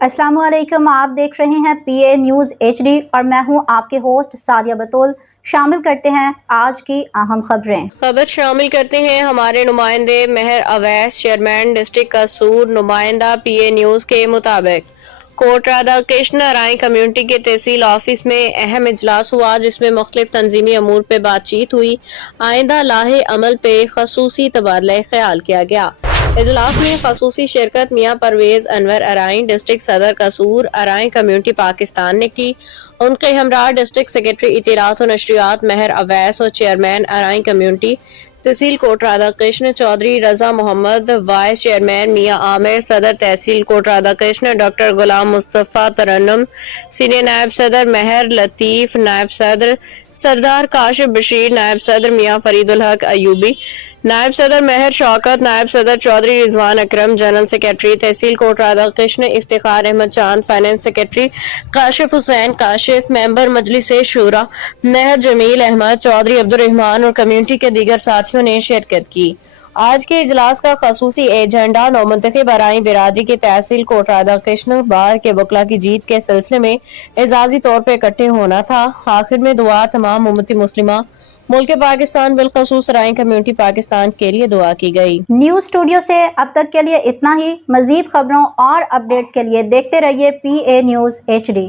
अस्सलाम वालेकुम। आप देख रहे हैं PA न्यूज़ HD और मैं हूं आपके होस्ट सादिया बतूल। शामिल करते हैं आज की अहम खबर शामिल करते हैं हमारे नुमाइंदे महर अवैस, चेयरमैन डिस्ट्रिक्ट कसूर। नुमाइंदा PA न्यूज़ के मुताबिक कोट राधा कृष्ण राय कम्युनिटी के तहसील ऑफिस में अहम इजलास हुआ, जिसमें मुख्तलिफ तंजीमी अमूर पे बातचीत हुई। आइंदा लाहे अमल पे खसूसी तबादला ख्याल किया गया। इजलास में खसूसी शिरकत मियाँ परवेज अनवर अराइन डिस्ट्रिक्ट सदर कसूर अराइन कम्युनिटी पाकिस्तान ने की। उनके हमरा डिस्ट्रिक्ट सेक्रेटरी इतिरात और नशरियात महर अवैस और चेयरमैन अराइन कम्युनिटी तहसील कोट राधा कृष्ण चौधरी रजा मोहम्मद, वाइस चेयरमैन मियाँ आमिर, सदर तहसील कोट राधा कृष्ण डॉक्टर गुलाम मुस्तफ़ा तरन्नुम, सीनियर नायब सदर महर लतीफ़, नायब सदर सरदार काशिफ बशीर, नायब सदर मियाँ फरीदुल हक अयूबी, नायब सदर महर शौकत, नायब सदर चौधरी रिजवान अकरम, जनरल सेक्रेटरी तहसील Kot Radha Krishna Iftikhar Ahmed Chand, finance secretary Kashif Hussain Kashif, member मजलिस शूरा महर जमील अहमद चौधरी, अब्दुर्रहमान और कम्युनिटी के दीगर साथियों ने शिरकत की। आज के इजलास का खसूसी एजेंडा नौमुंतखब अराइन बिरादरी के तहसील कोट राधा कृष्ण बार के वकला की जीत के सिलसिले में एजाजी तौर पर इकट्ठे होना था। आखिर में दुआ तमाम उम्मती मुस्लिमा मुल्क पाकिस्तान बिलखसूस अराइन कम्युनिटी पाकिस्तान के लिए दुआ की गई। न्यूज़ स्टूडियो से अब तक के लिए इतना ही। मजीद खबरों और अपडेट्स के लिए देखते रहिए PA न्यूज़ HD।